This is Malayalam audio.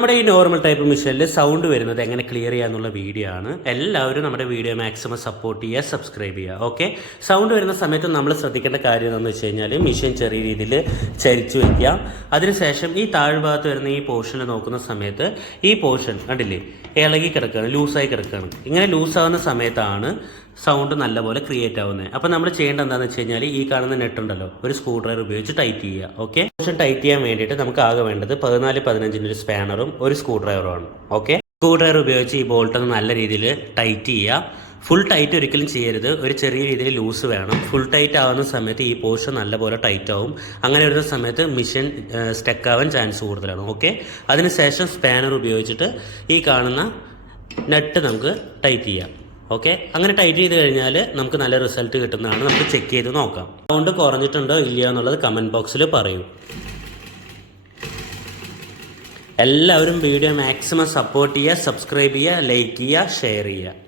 നമ്മുടെ ഈ നോർമൽ ടൈപ്പ് മിഷനിൽ സൗണ്ട് വരുന്നത് എങ്ങനെ ക്ലിയർ ചെയ്യാന്നുള്ള വീഡിയോ ആണ്. എല്ലാവരും നമ്മുടെ വീഡിയോ മാക്സിമം സപ്പോർട്ട് ചെയ്യുക സബ്സ്ക്രൈബ് ചെയ്യുക ഓക്കെ സൗണ്ട് വരുന്ന സമയത്ത് നമ്മൾ ശ്രദ്ധിക്കേണ്ട കാര്യം എന്താണെന്ന് വെച്ച് കഴിഞ്ഞാൽ മിഷൻ ചെറിയ രീതിയിൽ ചരിച്ചു വയ്ക്കുക അതിനുശേഷം ഈ താഴ്ഭാഗത്ത് വരുന്ന ഈ പോർഷനിൽ നോക്കുന്ന സമയത്ത് ഈ പോർഷൻ കണ്ടില്ലേ? ഇളകി കിടക്കുകയാണ് ലൂസായി കിടക്കുകയാണ്. ഇങ്ങനെ ലൂസാവുന്ന സമയത്താണ് സൗണ്ട് നല്ലപോലെ ക്രിയേറ്റ് ആവുന്നത് അപ്പോൾ നമ്മൾ ചെയ്യേണ്ട എന്താണെന്ന് വെച്ച് കഴിഞ്ഞാൽ ഈ കാണുന്ന നെറ്റ് ഉണ്ടല്ലോ ഒരു സ്ക്രൂ ഡ്രൈവർ ഉപയോഗിച്ച് ടൈറ്റ് ചെയ്യുക ഓക്കെ ഓപ്ഷൻ ടൈറ്റ് ചെയ്യാൻ വേണ്ടിയിട്ട് നമുക്ക് ആകെ വേണ്ടത് പതിനാല് പതിനഞ്ചിന്റെ ഒരു സ്പാനറും ഒരു സ്ക്രൂ ഡ്രൈവറും ആണ് ഓക്കെ സ്ക്രൂ ഡ്രൈവർ ഉപയോഗിച്ച് ഈ ബോൾട്ട് നല്ല രീതിയിൽ ടൈറ്റ് ചെയ്യുക. ഫുൾ ടൈറ്റ് ഒരിക്കലും ചെയ്യരുത്. ഒരു ചെറിയ രീതിയിൽ ലൂസ് വേണം. ഫുൾ ടൈറ്റ് ആവുന്ന സമയത്ത് ഈ പോർഷൻ നല്ലപോലെ ടൈറ്റ് ആവും. അങ്ങനെ വരുന്ന സമയത്ത് മിഷൻ സ്റ്റക്ക് ആവാൻ ചാൻസ് കൂടുതലാണ് ഓക്കെ അതിനുശേഷം സ്പാനർ ഉപയോഗിച്ചിട്ട് ഈ കാണുന്ന നെറ്റ് നമുക്ക് ടൈറ്റ് ചെയ്യാം. ഓക്കെ? അങ്ങനെ ടൈറ്റ് ചെയ്ത് കഴിഞ്ഞാൽ നമുക്ക് നല്ല റിസൾട്ട് കിട്ടുന്നതാണ്. നമുക്ക് ചെക്ക് ചെയ്ത് നോക്കാം. സൗണ്ട് കുറഞ്ഞിട്ടുണ്ടോ ഇല്ല എന്നുള്ളത് കമന്റ് ബോക്സിൽ പറയൂ. എല്ലാവരും വീഡിയോ മാക്സിമം സപ്പോർട്ട് ചെയ്യുക സബ്സ്ക്രൈബ് ചെയ്യുക ലൈക്ക് ചെയ്യുക ഷെയർ ചെയ്യുക.